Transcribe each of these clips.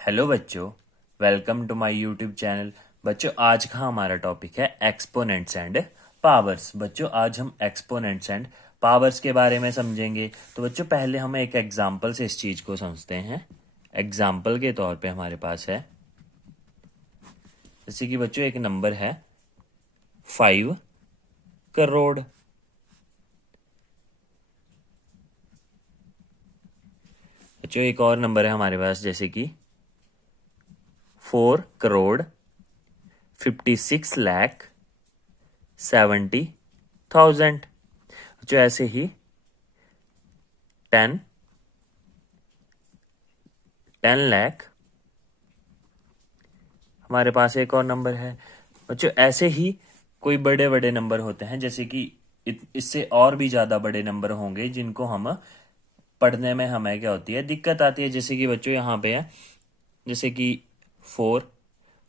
Hello बच्चों, welcome to my YouTube channel. बच्चों, आज का हमारा टॉपिक है एक्सपोनेंट्स एंड पावर्स। बच्चों, आज हम एक्सपोनेंट्स एंड पावर्स के बारे में समझेंगे। तो बच्चों, पहले हम एक एग्जांपल से इस चीज़ को समझते हैं। एग्जांपल के तौर पे हमारे पास है, जैसे कि बच्चों एक नंबर है 5 करोड़। बच्चों एक और नंबर है हमारे पास, जैसे कि 4 करोड़ 56 लाख 70,000। जो ऐसे ही 10 लाख हमारे पास एक और नंबर है। बच्चों ऐसे ही कोई बड़े बड़े नंबर होते हैं, जैसे कि इससे और भी ज़्यादा बड़े नंबर होंगे जिनको हम पढ़ने में हमें क्या होती है, दिक्कत आती है। जैसे कि बच्चों यहाँ पे है, जैसे कि 4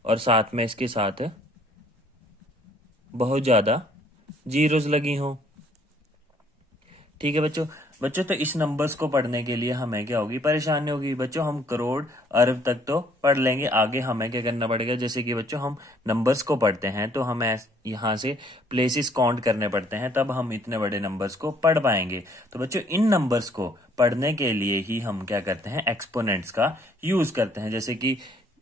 और साथ में इसके साथ बहुत ज़्यादा जीरोस लगी हों। ठीक है बच्चों। बच्चों तो इस नंबर्स को पढ़ने के लिए हमें क्या होगी, परेशानी होगी। बच्चों हम करोड़ अरब तक तो पढ़ लेंगे, आगे हमें क्या करना पड़ेगा। जैसे कि बच्चों हम नंबर्स को पढ़ते हैं तो हमें यहाँ से प्लेसेस काउंट करने पड़ते हैं, तब हम इतने बड़े नंबर्स को पढ़ पाएंगे। तो बच्चों इन नंबर्स को पढ़ने के लिए ही हम क्या करते हैं, एक्सपोनेंट्स का यूज करते हैं। जैसे कि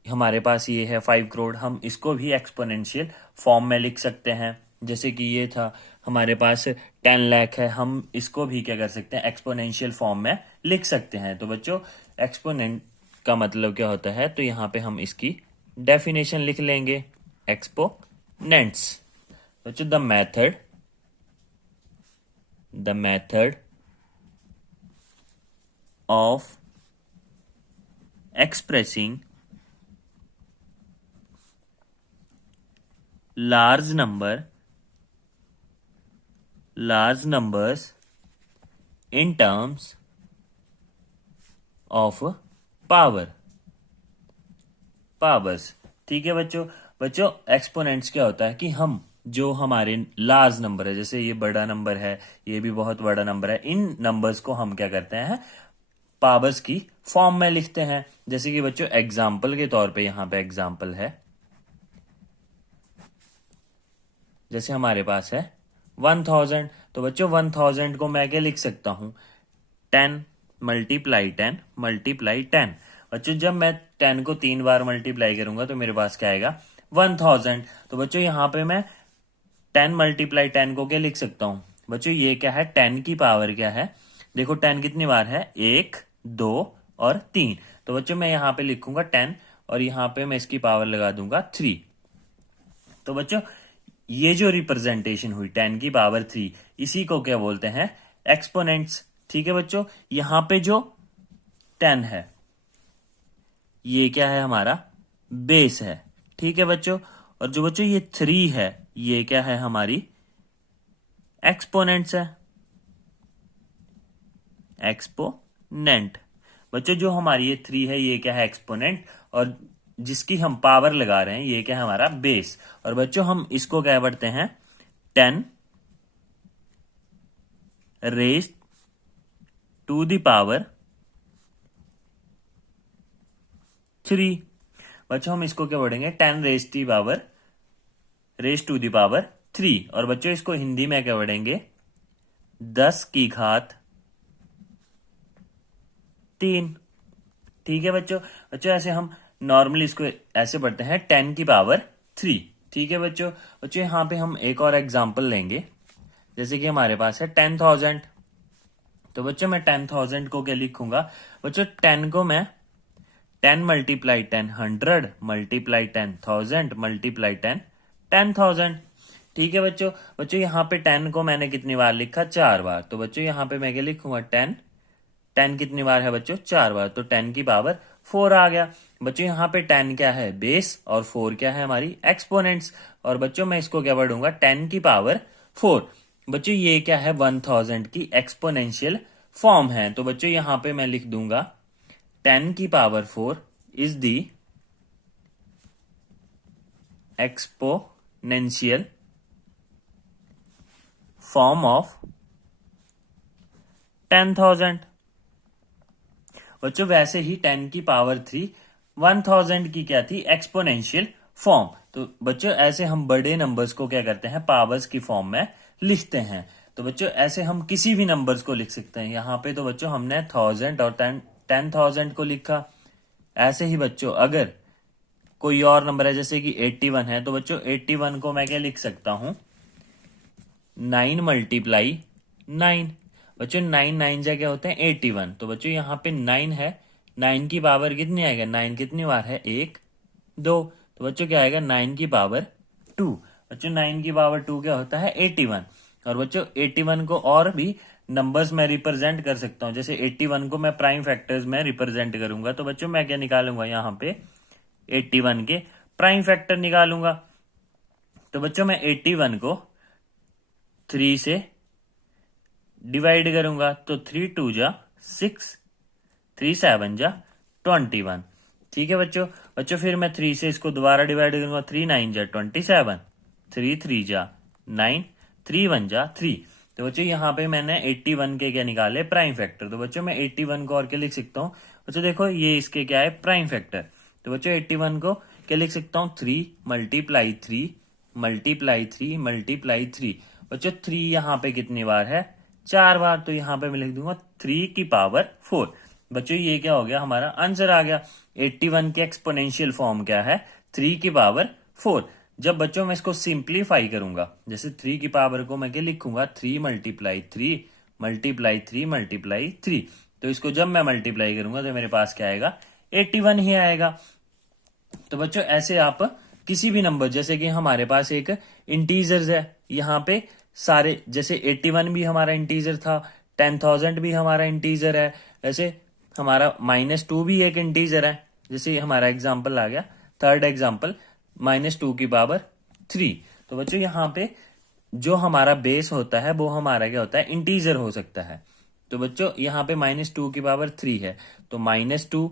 हमारे पास ये है 5 करोड़, हम इसको भी एक्सपोनेंशियल फॉर्म में लिख सकते हैं। जैसे कि ये था हमारे पास 10 लाख है, हम इसको भी क्या कर सकते हैं, एक्सपोनेंशियल फॉर्म में लिख सकते हैं। तो बच्चों एक्सपोनेंट का मतलब क्या होता है, तो यहाँ पे हम इसकी डेफिनेशन लिख लेंगे, एक्सपोनेंट्स। बच्चों the method of expressing large numbers in terms of powers. ठीक है बच्चों। बच्चों एक्सपोनेंट्स क्या होता है कि हम जो हमारे लार्ज नंबर है, जैसे ये बड़ा नंबर है, ये भी बहुत बड़ा नंबर है, इन नंबर्स को हम क्या करते हैं, पावर्स की फॉर्म में लिखते हैं। जैसे कि बच्चों एग्जाम्पल के तौर पे यहाँ पे एग्जाम्पल है, जैसे हमारे पास है 1000। तो बच्चों 1000 को मैं क्या लिख सकता हूं, 10 × 10 × 10। बच्चों जब मैं 10 को 3 बार मल्टीप्लाई करूंगा तो मेरे पास क्या आएगा, 1000। तो बच्चों यहाँ पे मैं 10 × 10 को क्या लिख सकता हूँ, बच्चों ये क्या है, 10 की पावर क्या है, देखो 10 कितनी बार है, 1 2 और 3। तो बच्चों मैं यहाँ पे लिखूंगा 10 और यहाँ पे मैं इसकी पावर लगा दूंगा 3। तो बच्चों ये जो रिप्रेजेंटेशन हुई 10 की पावर 3, इसी को क्या बोलते हैं, एक्सपोनेंट्स। ठीक है बच्चों, यहां पे जो 10 है ये क्या है, हमारा बेस है। ठीक है बच्चों, और जो बच्चों ये 3 है ये क्या है, हमारी एक्सपोनेंट्स है, एक्सपोनेंट। बच्चों जो हमारी ये 3 है ये क्या है, एक्सपोनेंट, और जिसकी हम पावर लगा रहे हैं ये क्या है, हमारा बेस। और बच्चों हम इसको क्या पढ़ते हैं, 10⁻³ बच्चों हम इसको क्या पढ़ेंगे, 10⁻³ और बच्चों इसको हिंदी में क्या पढ़ेंगे, 10⁻³ ठीक है बच्चों। बच्चों ऐसे हम नॉर्मली इसको ऐसे पढ़ते हैं, 10⁻³ ठीक है बच्चों। बच्चों यहाँ पे हम एक और एग्जांपल लेंगे, जैसे कि हमारे पास है 10,000। तो बच्चों मैं 10,000 को क्या लिखूंगा, बच्चों 10 को मैं 10 × 10 100 × 10 1000 × 10 10,000। ठीक है बच्चों। बच्चों यहाँ पे 10 को मैंने कितनी बार लिखा, 4 बार। तो बच्चों यहाँ पे मैं क्या लिखूंगा, 10 10 कितनी बार है बच्चों, 4 बार, तो 10 की पावर 4 आ गया। बच्चों यहाँ पे 10 क्या है, बेस, और 4 क्या है, हमारी एक्सपोनेंट्स। और बच्चों मैं इसको क्या पढ़ूंगा, 10 की पावर 4। बच्चों ये क्या है, 1000 की एक्सपोनेंशियल फॉर्म है। तो बच्चों यहाँ पे मैं लिख दूंगा 10 की power 4 is the exponential form of 10,000। बच्चों वैसे ही 10 की पावर 3 1000 की क्या थी, एक्सपोनेंशियल फॉर्म। तो बच्चों ऐसे हम बड़े नंबर्स को क्या करते हैं, पावर्स की फॉर्म में लिखते हैं। तो बच्चों ऐसे हम किसी भी नंबर्स को लिख सकते हैं। यहाँ पे तो बच्चों हमने 1000 और 10,000 को लिखा। ऐसे ही बच्चों अगर कोई और नंबर है जैसे कि 81 है, तो बच्चों 81 को मैं क्या लिख सकता हूं, 9 मल्टीप्लाई 9। बच्चों 9 9 जा क्या होते हैं 81। तो बच्चों यहाँ पे 9 है, 9 की पावर कितनी आएगा, 9 कितनी बार है, 1 2। तो बच्चों क्या आएगा 9 की पावर 2। बच्चों 9 की पावर 2 क्या होता है 81। और बच्चों 81 को और भी नंबर्स में रिप्रेजेंट कर सकता हूं। जैसे 81 को मैं प्राइम फैक्टर्स में रिप्रेजेंट करूंगा, तो बच्चों मैं क्या निकालूंगा, यहाँ पे 81 के प्राइम फैक्टर निकालूंगा। तो बच्चों मैं 81 को 3 से डिवाइड करूंगा, तो 3 2 जा 6, 3 7 जा 21। ठीक है बच्चों। बच्चों फिर मैं 3 से इसको दोबारा डिवाइड करूंगा, 3 9 जा 27, 3 3 जा 9, 3 1 जा 3। तो बच्चों यहाँ पे मैंने 81 के क्या निकाले, प्राइम फैक्टर। तो बच्चों मैं 81 को और क्या लिख सकता हूँ, बच्चों देखो ये इसके क्या है, प्राइम फैक्टर। तो बच्चों 81 को क्या लिख सकता हूँ, 3 मल्टीप्लाई 3 मल्टीप्लाई 3 मल्टीप्लाई 3। बच्चों 3 यहाँ पे कितनी बार है, 4 बार। तो यहाँ पे मैं लिख दूंगा 3 की पावर 4। बच्चों ये क्या हो गया, हमारा आंसर आ गया। 81 के एक्सपोनेंशियल फॉर्म क्या है, 3 की पावर 4। जब बच्चों मैं इसको सिंप्लीफाई करूंगा, जैसे 3 की पावर को मैं क्या लिखूंगा, 3 मल्टीप्लाई 3 मल्टीप्लाई 3 मल्टीप्लाई 3। तो इसको जब मैं मल्टीप्लाई करूंगा तो मेरे पास क्या आएगा, 81 ही आएगा। तो बच्चों ऐसे आप किसी भी नंबर, जैसे कि हमारे पास एक इंटीजर्स है यहाँ पे सारे, जैसे 81 भी हमारा इंटीजर था, 10,000 भी हमारा इंटीजर है, वैसे हमारा -2 भी एक इंटीजर है। जैसे हमारा एग्जाम्पल आ गया, थर्ड एग्जाम्पल -2 की पावर 3। तो बच्चों यहाँ पे जो हमारा बेस होता है वो हमारा क्या होता है, इंटीजर हो सकता है। तो बच्चों यहाँ पे -2 की पावर 3 है, तो -2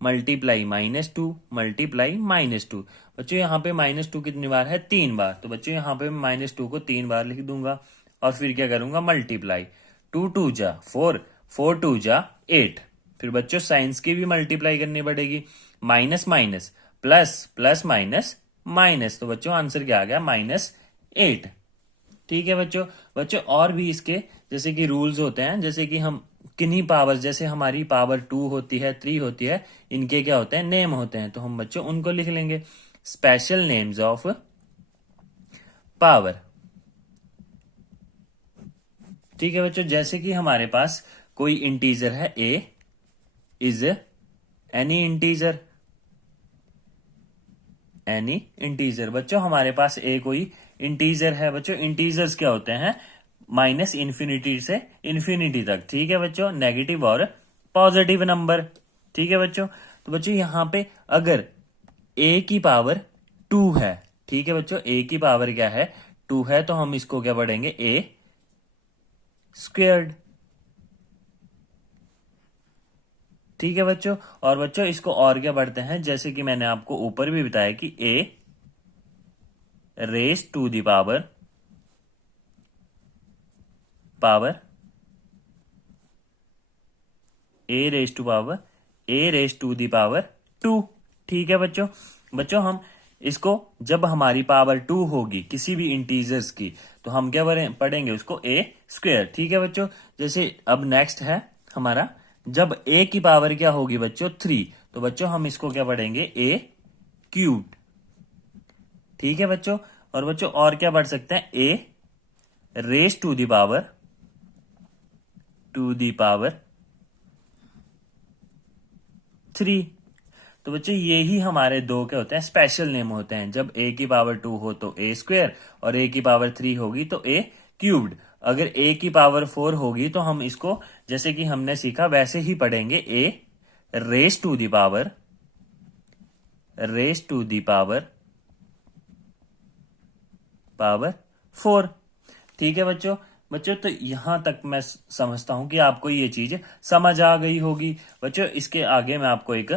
मल्टीप्लाई -2 मल्टीप्लाई -2। बच्चों यहाँ पे -2 कितनी बार है, 3 बार। तो बच्चों यहाँ पे -2 को 3 बार लिख दूंगा और फिर क्या करूंगा, मल्टीप्लाई 2 2 जा 4, 4 2 जा 8। फिर बच्चों साइंस की भी मल्टीप्लाई करनी पड़ेगी, minus minus plus plus minus minus. तो बच्चों आंसर क्या आ गया, -8। ठीक है बच्चों। बच्चों और भी इसके जैसे कि रूल्स होते हैं, जैसे कि हम किन्हीं पावर, जैसे हमारी पावर 2 होती है, 3 होती है, इनके क्या होते हैं, नेम होते हैं। तो हम बच्चों उनको लिख लेंगे, स्पेशल नेम्स ऑफ पावर। ठीक है बच्चों। जैसे कि हमारे पास कोई इंटीजर है, A is any integer, any integer. बच्चों हमारे पास ए कोई इंटीजर है। बच्चों इंटीजर्स क्या होते हैं, -इन्फिनिटी से इन्फिनिटी तक। ठीक है बच्चों, नेगेटिव और पॉजिटिव नंबर। ठीक है बच्चों। तो बच्चों यहाँ पे अगर ए की पावर 2 है, ठीक है बच्चों, ए की पावर क्या है, 2 है, तो हम इसको क्या पढ़ेंगे, ए स्क्वेयर्ड। ठीक है बच्चों। और बच्चों इसको और क्या पढ़ते हैं, जैसे कि मैंने आपको ऊपर भी बताया कि A raise to the power A raise to the power 2। ठीक है बच्चों। बच्चों हम इसको जब हमारी पावर 2 होगी किसी भी इंटीजर्स की, तो हम क्या पढ़ेंगे उसको, ए स्क्वेयर। ठीक है बच्चों। जैसे अब नेक्स्ट है हमारा, जब ए की पावर क्या होगी बच्चों, 3, तो बच्चों हम इसको क्या पढ़ेंगे, ए क्यूब। ठीक है बच्चों। और बच्चों और क्या पढ़ सकते हैं, ए रेस टू द पावर 3। तो बच्चे यही हमारे दो क्या होते हैं, स्पेशल नेम होते हैं। जब ए की पावर 2 हो तो ए स्क्वेयर, और ए की पावर 3 होगी तो ए क्यूब्ड। अगर ए की पावर 4 होगी तो हम इसको जैसे कि हमने सीखा वैसे ही पढ़ेंगे, ए रेस टू द पावर 4। ठीक है बच्चों। बच्चों तो यहां तक मैं समझता हूं कि आपको ये चीज समझ आ गई होगी। बच्चों इसके आगे मैं आपको एक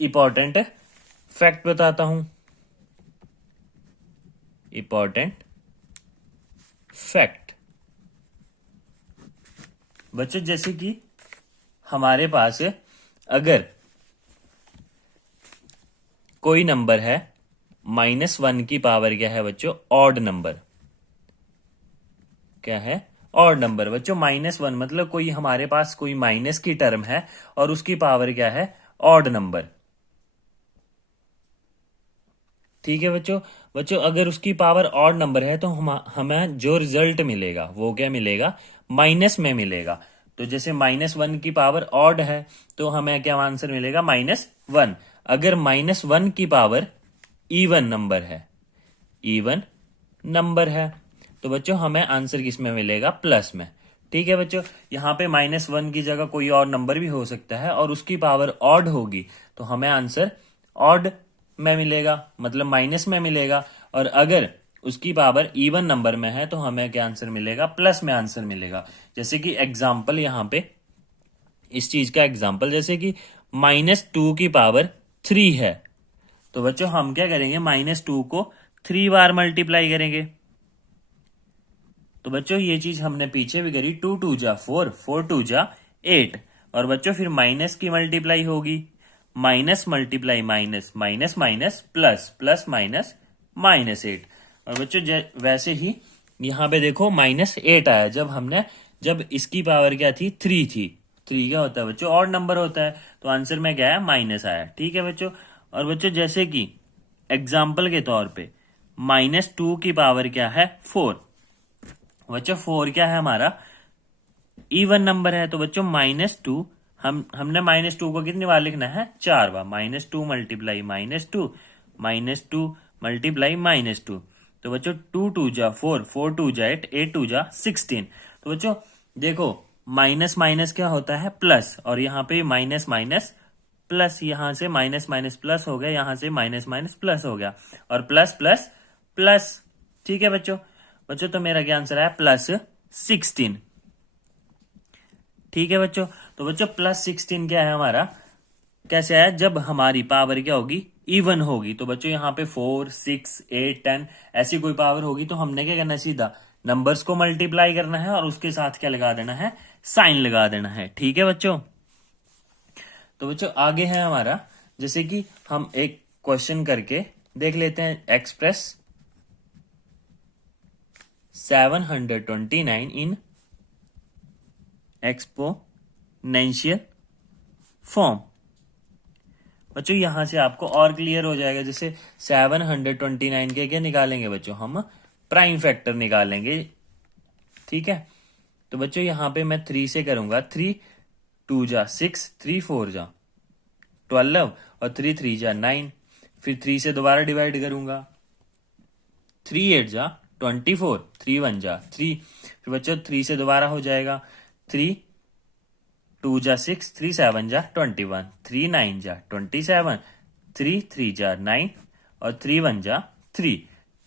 इंपॉर्टेंट फैक्ट बताता हूं। इंपॉर्टेंट फैक्ट, बच्चों जैसे कि हमारे पास अगर कोई नंबर है -1 की पावर क्या है बच्चों, ऑड नंबर, क्या है, ऑड नंबर। बच्चों -1 मतलब कोई हमारे पास कोई माइनस की टर्म है और उसकी पावर क्या है, ऑड नंबर। ठीक है बच्चों। बच्चों अगर उसकी पावर ऑड नंबर है तो हमें जो रिजल्ट मिलेगा वो क्या मिलेगा, माइनस में मिलेगा। तो जैसे -1 की पावर ऑड है तो हमें क्या आंसर मिलेगा, -1। अगर -1 की पावर इवन नंबर है, इवन नंबर है, तो बच्चों हमें आंसर किस में मिलेगा, प्लस में। ठीक है बच्चों, यहाँ पे -1 की जगह कोई और नंबर भी हो सकता है और उसकी पावर ऑड होगी तो हमें आंसर ऑड में मिलेगा, मतलब माइनस में मिलेगा। और अगर उसकी पावर इवन नंबर में है तो हमें क्या आंसर मिलेगा, प्लस में आंसर मिलेगा। जैसे कि एग्जाम्पल यहाँ पे इस चीज का एग्जाम्पल, जैसे कि -2 की पावर 3 है तो बच्चों हम क्या करेंगे, -2 को 3 बार मल्टीप्लाई करेंगे। तो बच्चों ये चीज हमने पीछे भी करी, 2 2 जा 4, 4 2 जा 8। और बच्चों फिर माइनस की मल्टीप्लाई होगी, minus multiply minus, minus minus plus, plus minus -8। और बच्चों वैसे ही यहाँ पे देखो -8 आया जब इसकी पावर क्या थी, 3 थी। 3 क्या होता है बच्चों, ऑड नंबर होता है, तो आंसर में क्या है, माइनस आया। ठीक है बच्चों। और बच्चों जैसे कि एग्जाम्पल के तौर पे -2 की पावर क्या है, 4। बच्चों 4 क्या है हमारा, इवन नंबर है, तो बच्चों -2 हमने -2 को कितनी बार लिखना है, 4 बार। -2 मल्टीप्लाई -2, -2 मल्टीप्लाई -2। तो बच्चों 2 2 जा 4, 4 2 जा 8, 8 2 जा 16। तो बच्चों देखो माइनस माइनस क्या होता है, प्लस, और यहाँ पे माइनस माइनस प्लस, यहां से माइनस माइनस प्लस हो गया, यहां से माइनस माइनस प्लस हो गया, और प्लस प्लस प्लस। ठीक है बच्चों। बच्चों तो मेरा क्या आंसर है, +16। ठीक है बच्चों। तो बच्चों +16 क्या है हमारा, कैसे आया, जब हमारी पावर क्या होगी, इवन होगी। तो बच्चों यहाँ पे 4 6 8 10 ऐसी कोई पावर होगी तो हमने क्या करना है, सीधा नंबर्स को मल्टीप्लाई करना है और उसके साथ क्या लगा देना है, साइन लगा देना है। ठीक है बच्चों। तो बच्चों आगे है हमारा, जैसे कि हम एक क्वेश्चन करके देख लेते हैं, एक्सप्रेस 729 इन एक्सपोनेंशियल फॉर्म। बच्चों यहां से आपको और क्लियर हो जाएगा। जैसे 729 के क्या निकालेंगे बच्चों, हम प्राइम फैक्टर निकालेंगे। ठीक है। तो बच्चों यहां पे मैं 3 से करूंगा, 3 2 जा 6, 3 4 जा 12, और 3 3 जा 9। फिर 3 से दोबारा डिवाइड करूंगा, 3 8 जा 24, 3 1 जा 3। फिर बच्चों 3 से दोबारा हो जाएगा, 3 2 जा 6, 3 7 जा 21, 3 9 जा 27, 3 3 जा 9, और 3 1 जा 3।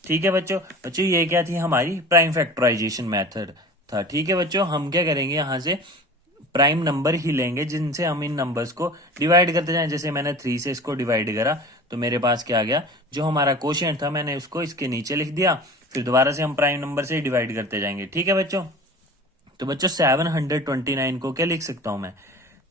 ठीक है बच्चों। बच्चों ये क्या थी, हमारी प्राइम फैक्टराइजेशन मेथड था। ठीक है बच्चों, हम क्या करेंगे, यहां से प्राइम नंबर ही लेंगे जिनसे हम इन नंबर्स को डिवाइड करते जाएं। जैसे मैंने 3 से इसको डिवाइड करा तो मेरे पास क्या आ गया, जो हमारा क्वोशिएंट था मैंने उसको इसके नीचे लिख दिया। फिर दोबारा से हम प्राइम नंबर से डिवाइड करते जाएंगे। ठीक है बच्चों। तो बच्चों 729 को क्या लिख सकता हूं मैं,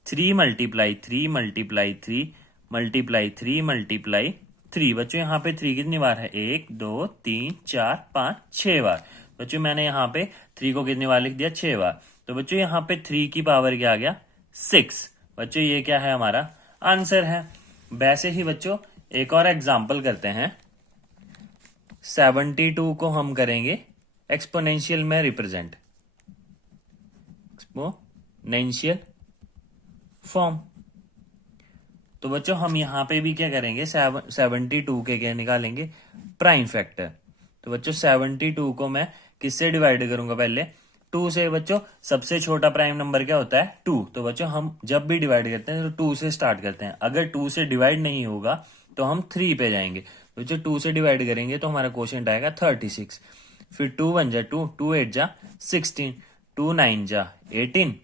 3 मल्टीप्लाई 3 मल्टीप्लाई 3 मल्टीप्लाई 3 मल्टीप्लाई 3। बच्चों यहाँ पे 3 कितनी बार है, 1 2 3 4 5 6 बार। बच्चों मैंने यहाँ पे 3 को कितनी बार लिख दिया, 6 बार। तो बच्चों यहाँ पे 3 की पावर क्या आ गया, 6। बच्चों ये क्या है, हमारा आंसर है। वैसे ही बच्चों एक और एग्जाम्पल करते हैं, 72 को हम करेंगे एक्सपोनेंशियल में रिप्रेजेंट, एक्सपोनेंशियल फॉर्म। तो बच्चों हम यहां पे भी क्या करेंगे, 72 के क्या निकालेंगे, प्राइम फैक्टर। तो बच्चों 72 को मैं किससे डिवाइड करूंगा, पहले 2 से। बच्चों सबसे छोटा प्राइम नंबर क्या होता है, 2। तो बच्चों हम जब भी डिवाइड करते हैं तो 2 से स्टार्ट करते हैं। अगर 2 से डिवाइड नहीं होगा तो हम 3 पे जाएंगे। तो बच्चों 2 से डिवाइड करेंगे तो हमारा क्वोशिएंट आएगा 36। फिर 2 1 जा 2, 2 8 जा 16, 2 9 जा 18।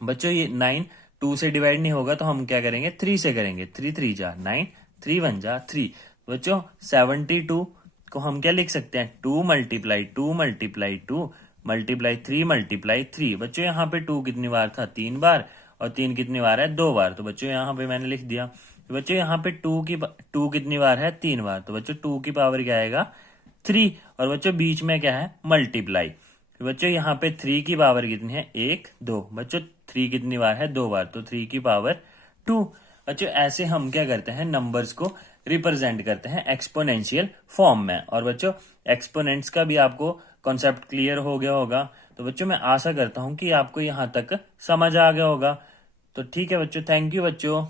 बच्चों ये 9 2 से डिवाइड नहीं होगा तो हम क्या करेंगे, 3 से करेंगे, 3 3 जा 9, 3 1 जा 3। बच्चों 72 को हम क्या लिख सकते हैं, 2 मल्टीप्लाई 2 मल्टीप्लाई 2 मल्टीप्लाई 3 बच्चों यहाँ पे 2 कितनी बार था 3 बार, और 3 कितनी बार है 2 बार, तो बच्चों यहाँ पे मैंने लिख दिया। तो बच्चों यहाँ पे 2 कितनी बार है 3 बार, तो बच्चों 2 की पावर क्या आएगा 3, और बच्चों बीच में क्या है मल्टीप्लाई। तो बच्चों यहाँ पे 3 की पावर कितनी है 1 2, बच्चों 3 कितनी बार है 2 बार, तो 3 की पावर 2। बच्चों ऐसे हम क्या करते हैं नंबर्स को रिप्रेजेंट करते हैं एक्सपोनेंशियल फॉर्म में। और बच्चों एक्सपोनेंट्स का भी आपको कॉन्सेप्ट क्लियर हो गया होगा। तो बच्चों मैं आशा करता हूं कि आपको यहां तक समझ आ गया होगा। तो ठीक है बच्चों, थैंक यू बच्चों।